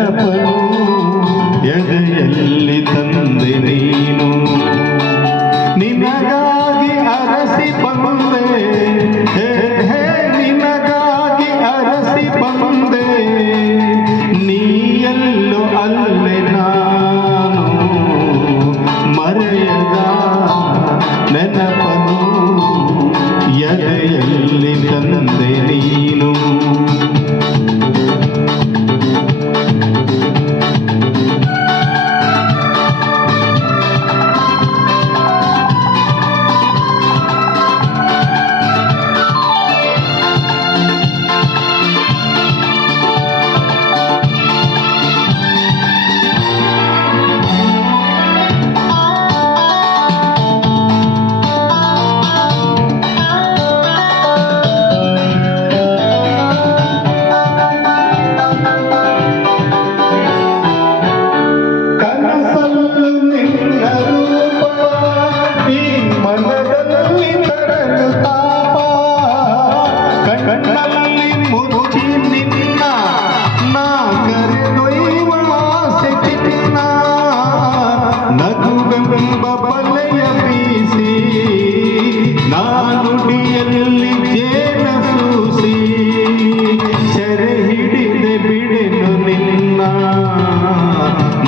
Yeah.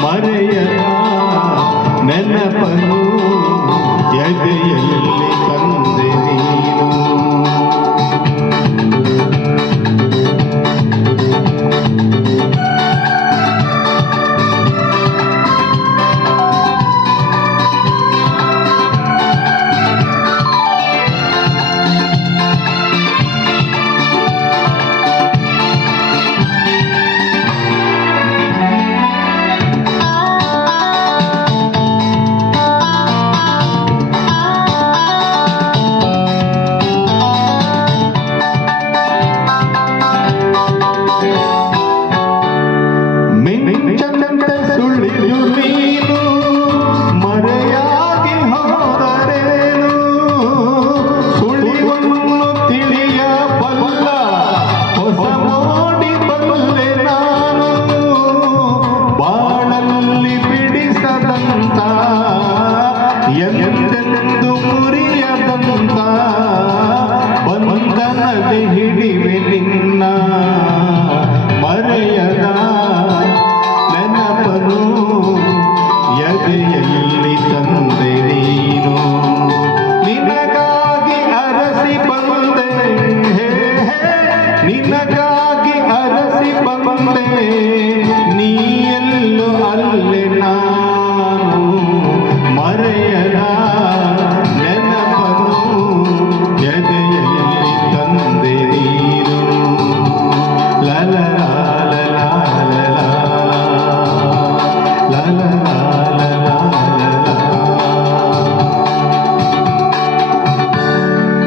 ಮರೆಯಲ್ಲ ನೆನಪನು ಎದೆಯಲ್ಲಿ